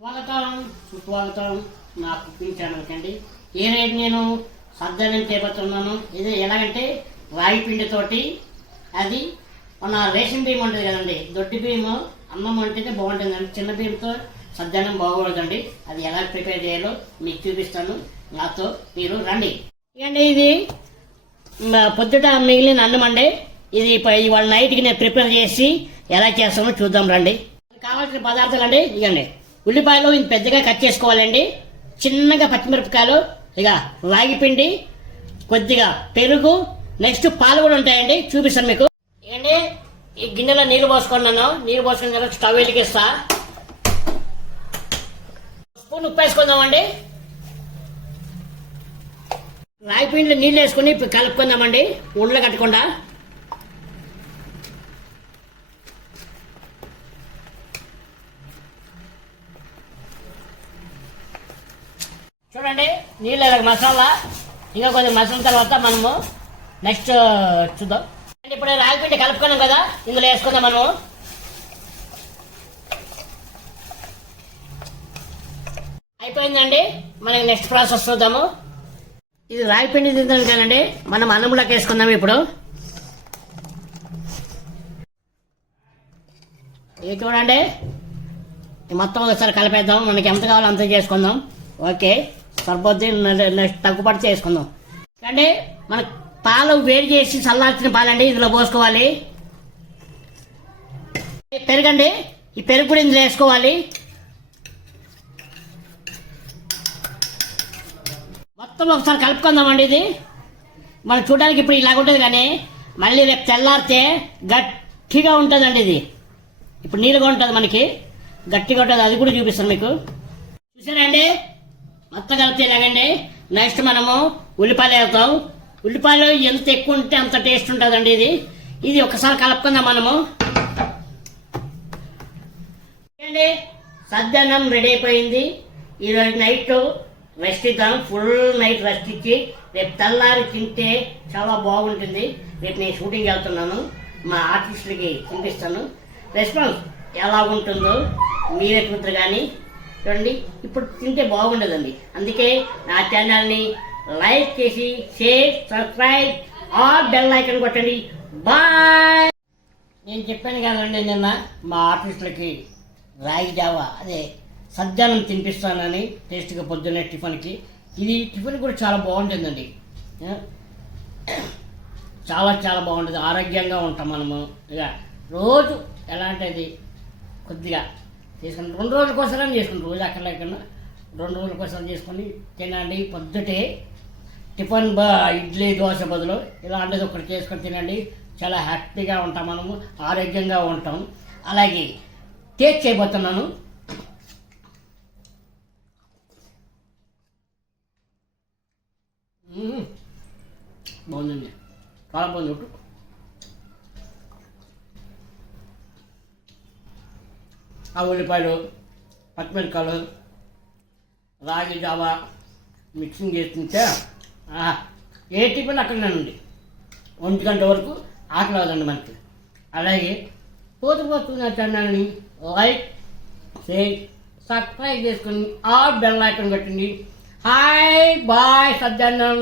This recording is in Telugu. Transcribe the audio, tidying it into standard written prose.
స్వాగతం సుస్వాగతం నా కుకింగ్ ఛానల్కి అండి. ఈరోజు నేను సజ్జనం చేయబోతున్నాను. ఇది ఎలాగంటే రాగి పిండితోటి, అది మన రేషన్ బియ్యం ఉంటుంది కదండి, దొడ్డి బియ్యం అన్నం వండితే బాగుంటుందండి. చిన్న బియ్యంతో సజ్జనం బాగోదండి. అది ఎలా ప్రిపేర్ చేయాలో మీకు చూపిస్తాను, నాతో మీరు రండి. ఇకండి ఇది పొద్దుట మిగిలిన అన్నం అండి. ఇది ఇవాళ నైట్కి నేను ప్రిపేర్ చేసి ఎలా చేస్తానో చూద్దాం రండి. కావాల్సిన పదార్థాలు అండి, ఇవ్వండి. ఉల్లిపాయలు ఇంత పెద్దగా కట్ చేసుకోవాలండి. చిన్నగా పచ్చిమిరపకాయలు, ఇక రాగి పిండి, కొద్దిగా పెరుగు, నెక్స్ట్ పాలు కూడా ఉంటాయండి, చూపిస్తాను మీకు. ఇకండి ఈ గిన్నెలో నీళ్ళు పోసుకున్నాను. నీళ్ళు పోసుకున్న తర్వాత స్టవ్ వెలిగిస్తా. స్పూన్ ఉప్పు వేసుకుందామండి. రాగి పిండిలో నీళ్ళు వేసుకుని కలుపుకుందామండి, ఉండలు కట్టకుండా. చూడండి నీళ్ళు మసాలా, ఇంకా కొంచెం మసాలా తర్వాత మనము నెక్స్ట్ చూద్దాం. ఇప్పుడు రాగి పిండి కలుపుకున్నాం కదా, ఇందులో వేసుకుందాం మనము. అయిపోయిందండి, మనకి నెక్స్ట్ ప్రాసెస్ చూద్దాము. ఇది రాగి పిండి తిందాం కదండి, మనం అన్నంలోకి వేసుకుందాం. ఇప్పుడు ఇది చూడండి, మొత్తం ఒకసారి కలిపేద్దాం. మనకి ఎంత కావాలో అంత చేసుకుందాం. ఓకే, సరిపోద్ది. నెక్స్ట్ తగ్గుపడి చేసుకుందాం. అంటే మన పాలు వేడి చేసి చల్లార్చిన పాలండి ఇందులో పోసుకోవాలి. పెరుగండి, ఈ పెరుగు కూడా ఇందులో వేసుకోవాలి. మొత్తం ఒకసారి కలుపుకుందామండి. ఇది మనం చూడడానికి ఇప్పుడు ఇలాగ ఉంటుంది, కానీ మళ్ళీ రేపు తెల్లారితే గట్టిగా ఉంటుందండి. ఇది ఇప్పుడు నీళ్ళుగా ఉంటుంది, మనకి గట్టిగా ఉంటుంది. అది కూడా చూపిస్తాను మీకు. చూసారండి, మొత్తం కలిపితే ఇలాగండి. నెక్స్ట్ మనము ఉల్లిపాయలు వేస్తాం. ఉల్లిపాయలు ఎంత ఎక్కువ ఉంటే అంత టేస్ట్ ఉంటుందండి. ఇది ఒకసారి కలుపుకుందాం మనము. సద్దన్నం రెడీ అయిపోయింది. ఈరోజు నైట్ రెస్ట్ ఇద్దాం. ఫుల్ నైట్ రెస్ట్ ఇచ్చి రేపు తెల్లారి తింటే చాలా బాగుంటుంది. రేపు నేను షూటింగ్ వెళ్తున్నాను, మా ఆర్టిస్టులకి చూపిస్తాను. రెస్పాన్స్ ఎలా ఉంటుందో మీరే చూద్దరు. కానీ చూడండి, ఇప్పుడు తింటే బాగుండదండి. అందుకే నా ఛానల్ని లైక్ చేసి share, subscribe, all bell icon కొట్టండి. బాయ్. నేను చెప్పాను కదండి నిన్న మా ఆర్టిస్టులకి రాగి జావా, అదే సజ్జనం తినిపిస్తానని టేస్ట్గా పొద్దున్నే టిఫిన్కి. ఇది టిఫిన్ కూడా చాలా బాగుంటుందండి. చాలా చాలా బాగుంటుంది. ఆరోగ్యంగా ఉంటాం మనము. ఇక రోజు ఎలాంటిది కొద్దిగా చేసుకుని 2 రోజుల కోసం చేసుకుంటాం. రోజు అక్కడ లేకుండా 2 రోజుల కోసం చేసుకొని తినండి. పొద్దుటే టిఫిన్ ఇడ్లీ దోశ బదులు ఇలాంటిది ఒకటి చేసుకొని తినండి. చాలా హ్యాపీగా ఉంటాం మనము, ఆరోగ్యంగా ఉంటాం. అలాగే టేస్ట్ చేయబోతున్నాను. బాగుందండి, చాలా బాగుంది. ఒకటి ఆ ఉల్లిపాయలు, పచ్చిమిరపకాయలు, రాగి జావా మిక్సింగ్ చేసి తింటే ఏ టిఫిన్ అక్కడేనండి. 1 గంట వరకు ఆకలి అవదండి మనకి. అలాగే పోతున్న ఛానల్ని లైక్ చేయండి, సబ్స్క్రైబ్ చేసుకుని ఆ బెల్ ఐకాన్ పెట్టండి. Hi bye. సజ్జన్నం.